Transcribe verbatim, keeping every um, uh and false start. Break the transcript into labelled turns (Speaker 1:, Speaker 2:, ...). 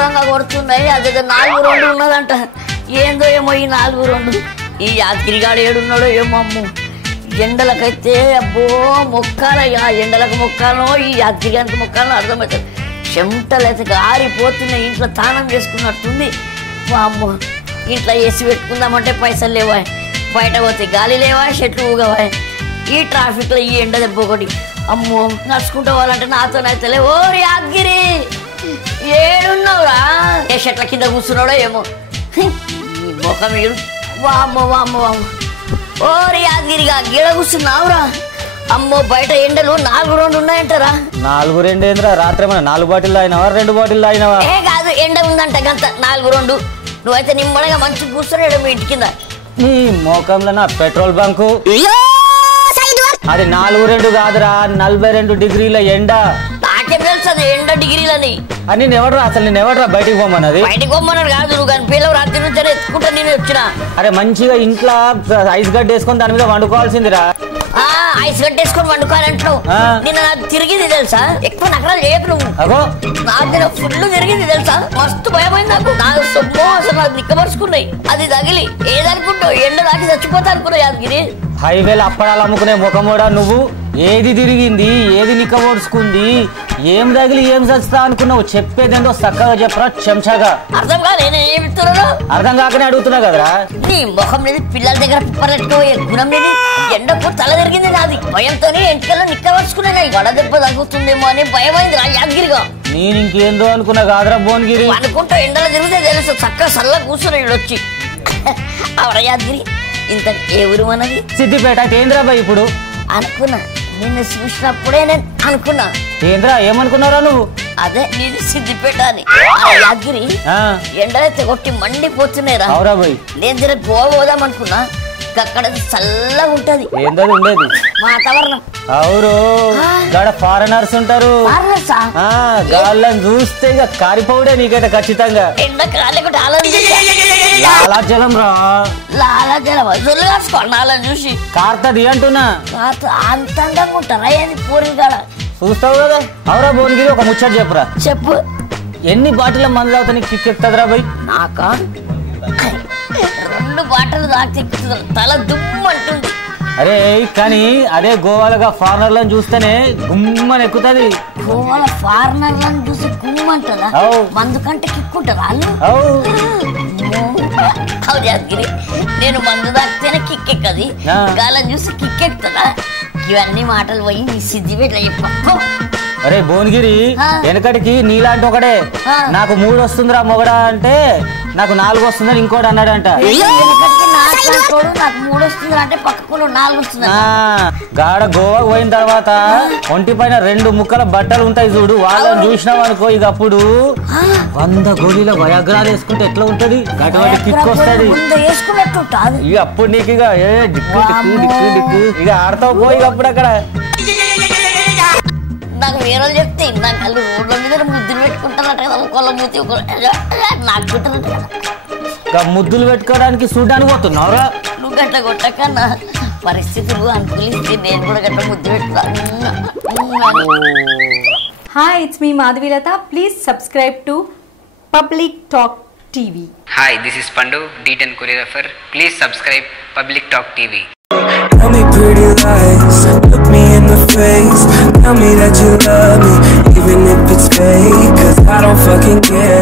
Speaker 1: ఘోరంగా కొడుతున్నాయి. అదే నాలుగు రెండు ఉన్నదంట. ఏందో ఏమో ఈ నాలుగు రెండు. ఈ యాత్రిగాడు ఏడున్నాడో ఏమో అమ్ము. ఎండలకైతే అబ్బో మొక్కాల ఎండలకు మొక్కాలో ఈ యాత్రిగానికి మొక్కాలో అర్థమవుతుంది. చెమటలు అయితే గారిపోతున్నాయి. ఇంట్లో స్నానం చేసుకున్నట్టుంది. అమ్మో ఇంట్లో వేసి పెట్టుకుందామంటే పైసలు లేవా, బయట పోతే గాలి లేవా, చెట్లు ఊగవా. ఈ ట్రాఫిక్లో ఈ ఎండ దెబ్బ ఒకటి. అమ్మో నడుచుకుంటూ పోవాలంటే నాతోనైతే లే. ఓ యాదగిరి ఏడున్నావురా? ఏ చెట్ల కింద కూర్చున్నాడో ఏమో ముఖం ఏడు. వామ్మో వామ్మో వామ్మో. ఓ యాదగిరిగా గిడ కూర్చున్నావురా? అమ్మో బయట ఎండలు నాలుగు రెండు ఉన్నాయంటారా?
Speaker 2: నాలుగు రెండు ఏంద్రా? రాత్రి ఏమన్నా నాలుగు బాటిల్ తాగినావా, రెండు బాటిల్ తాగినావా?
Speaker 1: ఏ కాదు, ఎండ ఉందంట గంత నాలుగు రెండు. నువ్వైతే నిమ్మడగా మంచి కూర్చొని మీ ఇంటి కింద.
Speaker 2: నీ మోకంలో నా పెట్రోల్ బంకు. అది నాలుగు రెండు కాదురా, నలభై రెండు డిగ్రీల ఎండ.
Speaker 1: నాకేం తెలుసు అది ఎండ డిగ్రీలని.
Speaker 2: అని నేను ఎవడరా అసలు, నేను ఎవడరా బయటికి పోమన్నది?
Speaker 1: బయటికి పోమన్నాడు కాదు, నువ్వు కానీ పిల్లలు రాత్రి నుంచి ఎత్తుకుంటా నేను వచ్చినా.
Speaker 2: అరే మంచిగా ఇంట్లో ఐస్ గడ్డ వేసుకొని దాని మీద వండుకోవాల్సిందిరా.
Speaker 1: ఆ ఐస్ గడ్డేసుకొని వండుకోవాలంటావు. నిన్న నాకు తిరిగింది తెలుసా? ఎక్కువ నగరాలు చేయకు నువ్వు.
Speaker 2: అగో
Speaker 1: నాకు ఫుల్ తిరిగింది తెలుసా? మస్తు భయమైంది నాకు. నాకు సొమ్మో అసలు నాకు నిక్కబరుచుకున్నాయి. అది తగిలి ఏదనుకుంటావు, ఎండ దాకి చచ్చిపోతా అనుకున్నావు యాదగిరి.
Speaker 2: హైవేలో అప్పడాలు అమ్ముకునే ముఖమోడా నువ్వు. ఏది తిరిగింది, ఏది నిక్కబోడ్చుకుంది, ఏం తగిలి ఏం చచ్చుతా అనుకున్నావు? చెప్పేదేందో చక్కగా చెప్పరా చెంచాగా.
Speaker 1: అర్థం కాదు ఏమి ఇస్తున్నాను.
Speaker 2: అర్థం కాకనే అడుగుతున్నా కదరా.
Speaker 1: నీ ముఖం మీద పిల్లల దగ్గర పిప్పరెట్టు గుణం మీద ఎండకు తల తిరిగింది నాది. భయంతోనే ఎంటికల్లో నిక్కబరుచుకున్నాయి. వడ దెబ్బ తగ్గుతుందేమో అని భయమైంది రా యాదగిరిగా.
Speaker 2: నేను ఇంకేందో అనుకున్నా కాదురా భువనగిరి.
Speaker 1: అనుకుంటా ఎండలో తిరిగితే తెలుసు. చక్కగా సల్ల కూర్చున్నా వచ్చి. అవడ యాదగిరి ఇంత ఏ ఊరు మనది?
Speaker 2: సిద్దిపేట. కేంద్రాబాయ్ ఇప్పుడు
Speaker 1: అనుకున్నా, నిన్ను చూసినప్పుడే నేను అనుకున్నా.
Speaker 2: ఏంద్రా ఏమనుకున్నారా నువ్వు?
Speaker 1: అదే నేను సిద్దిపేట అని. యాదగిరి ఎండలైతే కొట్టి మండిపోతున్నాయిరా.
Speaker 2: అవురా బాయ్.
Speaker 1: నేను జర గోవా పోదాం అనుకున్నా. అక్కడ చల్లగా ఉంటది.
Speaker 2: ఏందో ఉండేది
Speaker 1: వాతావరణం.
Speaker 2: అవురు గాడ ఫారెనర్స్ ఉంటారు. గాళ్ళని చూస్తే ఇక కారిపోవడే నీకైతే ఖచ్చితంగా.
Speaker 1: ఎండ కాలేకుంటే ఆలోచించా.
Speaker 2: లాలాజలం రా.
Speaker 1: లాలాజలం జొల్లు కాసుకోవాలి నాలని చూసి.
Speaker 2: కార్తది అంటున్నా.
Speaker 1: అంత అందంగా ఉంటారా ఏంది పూరి కాడ?
Speaker 2: చూస్తావు కదా. అవురా భువనగిరి ఒక ముచ్చట చెప్పురా.
Speaker 1: చెప్పు.
Speaker 2: ఎన్ని బాటిల్ మందు తాగుతా నీకు కిక్ ఎక్కుతుందిరా బాయ్?
Speaker 1: నాకా రెండు బాటలు దాటి తల దుమ్ము అంటుంది.
Speaker 2: అరే కానీ అదే గోవాలుగా ఫారినర్లను చూస్తేనే గుమ్మని ఎక్కుతుంది.
Speaker 1: గోవాల ఫారినర్లను చూసి గుమ్మంటారా? మందు కంటే కిక్కుంటారా వాళ్ళు? అవును యాదగిరి, నేను మందు దాటితేనే కిక్ ఎక్కది, గాలని చూసి కిక్ ఎక్కుతుందా? ఇవన్నీ మాటలు పోయి నీ సిద్ధిపేట చెప్పు.
Speaker 2: అరే భువనగిరి వెనకటికి నీలాంటి ఒకడే నాకు మూడు వస్తుందిరా మొగడా అంటే నాకు నాలుగు వస్తుందని ఇంకోటి అన్నాడంట.
Speaker 1: నాకు మూడు వస్తుంది అంటే పక్కకు నాలుగు వస్తుంది.
Speaker 2: గాడ గోవాకు పోయిన తర్వాత ఒంటి పైన రెండు ముక్కల బట్టలు ఉంటాయి చూడు, వాళ్ళని చూసినావు అనుకో ఇక అప్పుడు వంద గోళీల వయాగ్రాలు వేసుకుంటే ఎట్లా ఉంటది, అటువంటి కిక్ వస్తుంది ఇక అప్పుడు నీకు ఇక ఏ డిక్కు డిక్కు డిక్కు డిక్కు ఇక ఆడతావు పోయి అప్పుడు అక్కడ.
Speaker 1: నాకు వేరే చెప్తే నాకు వాళ్ళు రోడ్ల మీద ముద్దులు పెట్టుకుంటారట కదా, ఒకళ్ళ మూతి నాకుంటారట కదా.
Speaker 2: ముద్దులు పెట్టుకోవడానికి చూడడానికి పోతున్నావురా
Speaker 1: నువ్వు గట్ల కొట్టకన్నా పరిస్థితులు అనుకూలిస్తే నేను కూడా గట్ల ముద్దు పెట్టుకున్నా.
Speaker 3: Hi, it's me Madhavilata. Please subscribe to Public Talk T V.
Speaker 4: Hi, this is Pandu, D ten choreographer. Please subscribe Public Talk T V.
Speaker 5: Tell me pretty lies, look me in the face. Tell me that you love me, even if it's fake, 'cause I don't fucking care.